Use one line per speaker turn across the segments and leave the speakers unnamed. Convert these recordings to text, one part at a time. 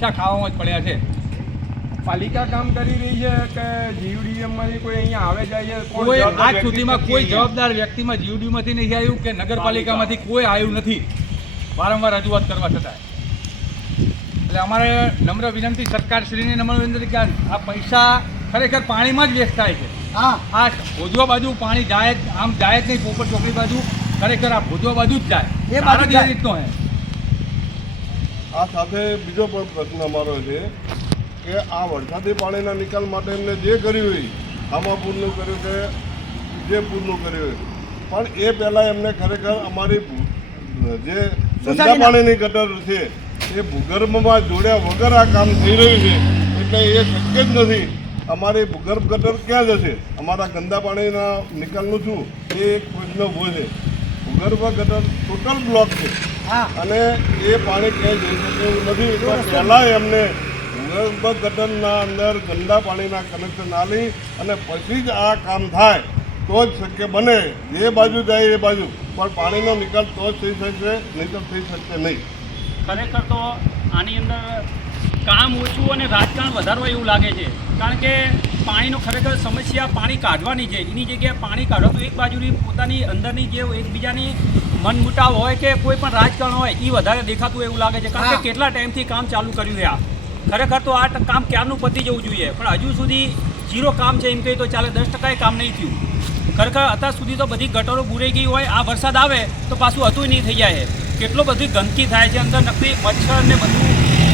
પૈસા ખાવામાં જ પડ્યા છે.
પાલિકા કામ કરી રહી છે કે જીયુડીએમમાંથી કોઈ અહીંયા આવે જાય છે?
કોઈ આજ સુધીમાં કોઈ જવાબદાર વ્યક્તિમાં જીવડીમાંથી નહીં આવ્યું કે નગરપાલિકામાંથી કોઈ આવ્યું નથી? વારંવાર રજૂઆત કરવા છતાં એટલે અમારે નમ્ર વિનંતી સરકારશ્રીને નમ્ર વિનંતી કે આ પૈસા ખરેખર પાણીમાં જ વેસ્ટ થાય છે.
હા.
આ ભોજવા બાજુ પાણી જાય આમ જાય જ નહીં પોપર ચોકડી બાજુ. ખરેખર આ ભોજવા બાજુ જ જાય.
એ બાજુ
રીતનો હે.
આ સાથે બીજો પણ પ્રશ્ન અમારો છે કે આ વરસાદી પાણીના નિકાલ માટે એમને જે કર્યું હોય આમાં પૂરનું કર્યું કે જે પૂરનું કર્યું હોય. પણ એ પહેલાં એમને ખરેખર અમારી જે ધંધા પાણીની ગટર છે એ ભૂગર્ભમાં જોડ્યા વગર આ કામ થઈ રહ્યું છે એટલે એ શક્ય જ નથી. અમારી ભૂગર્ભ ગટર ક્યાં જશે? અમારા ગંદા પાણીના નિકાલનું શું? એ એક પ્રશ્ન ઊભો છે. ભૂગર્ભ ગટર ટોટલ બ્લોક છે. અને એ પાણી ક્યાંય જઈ શકે એવું નથી. પહેલાં એમને ભૂગર્ભ ગટરના અંદર ગંદા પાણીના કનેક્શન આલી અને પછી જ આ કામ થાય તો જ શક્ય બને. જે બાજુ જાય એ બાજુ. પણ પાણીનો નિકાલ તો જ થઈ શકશે નહીં તો થઈ શકશે નહીં.
ખરેખર તો આની અંદર કામ ઓછું અને રાજકારણ વધારવા એવું લાગે છે. કારણ કે પાણીનો ખરેખર સમસ્યા પાણી કાઢવાની છે. એની જગ્યાએ પાણી કાઢો તો એક બાજુની પોતાની અંદરની જે એકબીજાની મનમુટાવ હોય કે કોઈ પણ રાજકારણ હોય એ વધારે દેખાતું એવું લાગે છે. કારણ કે કેટલા ટાઈમથી કામ ચાલુ કર્યું છે આ. ખરેખર તો આ કામ ક્યારનું પતી જવું જોઈએ? પણ હજુ સુધી ઝીરો કામ છે એમ કહીએ તો ચાલે દસ ટકાએ કામ નહીં થયું. ખરેખર અત્યાર સુધી તો બધી ગટરો બુરાઈ ગઈ હોય આ વરસાદ આવે તો પાછું હતું નહીં થઈ જાય. કેટલો બધી ગંદકી થાય છે, અંદર નકલી મચ્છર ને બધું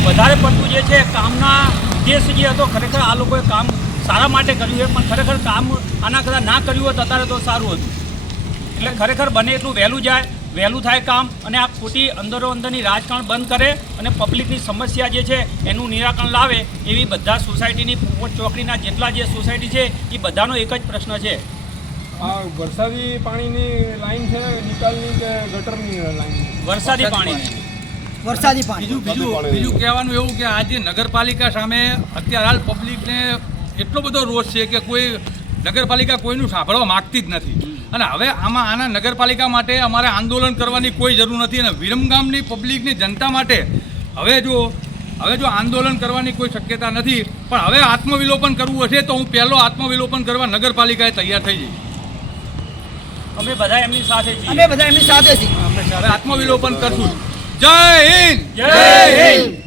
વધારે પડતું જે છે, કામના ઉદ્દેશ જે હતો, ખરેખર આ લોકોએ કામ સારા માટે કર્યું છે, પણ ખરેખર કામ આના કદાચ ના કર્યું હોત, અત્યારે તો સારું હતું. એટલે ખરેખર બને એટલું વહેલું જાય, વહેલું થાય કામ, અને આ ખોટી અંદરો અંદરની રાજકારણ બંધ કરે, અને પબ્લિકની સમસ્યા જે છે, એનું નિરાકરણ લાવે, એવી બધા સોસાયટીની ચોકડીના જેટલા જે સોસાયટી છે, એ બધાનો એક જ પ્રશ્ન છે.
આ વરસાદી પાણીની લાઈન છે નિકાલની કે ગટરની લાઈન?
વરસાદી પાણીની
વરસાદી પાણી.
બીજું બીજું બીજું કહેવાનું એવું કે આજે નગરપાલિકા સામે અત્યારે હાલ પબ્લિકને એટલો બધો રોષ છે કે કોઈ નગરપાલિકા કોઈનું સાંભળવા માગતી જ નથી. અને હવે આમાં આના નગરપાલિકા માટે અમારે આંદોલન કરવાની કોઈ જરૂર નથી અને વિરમગામની પબ્લિકની જનતા માટે હવે જો હવે જો આંદોલન કરવાની કોઈ શક્યતા નથી પણ હવે આત્મવિલોપન કરવું હશે તો હું પહેલો આત્મવિલોપન કરવા નગરપાલિકાએ તૈયાર થઈ જઈશ.
અમે બધા એમની સાથે છીએ.
અમે બધા એમની સાથે છીએ.
હવે આત્મવિલોપન કરશું. જય હિન્દ!
જય હિન્દ!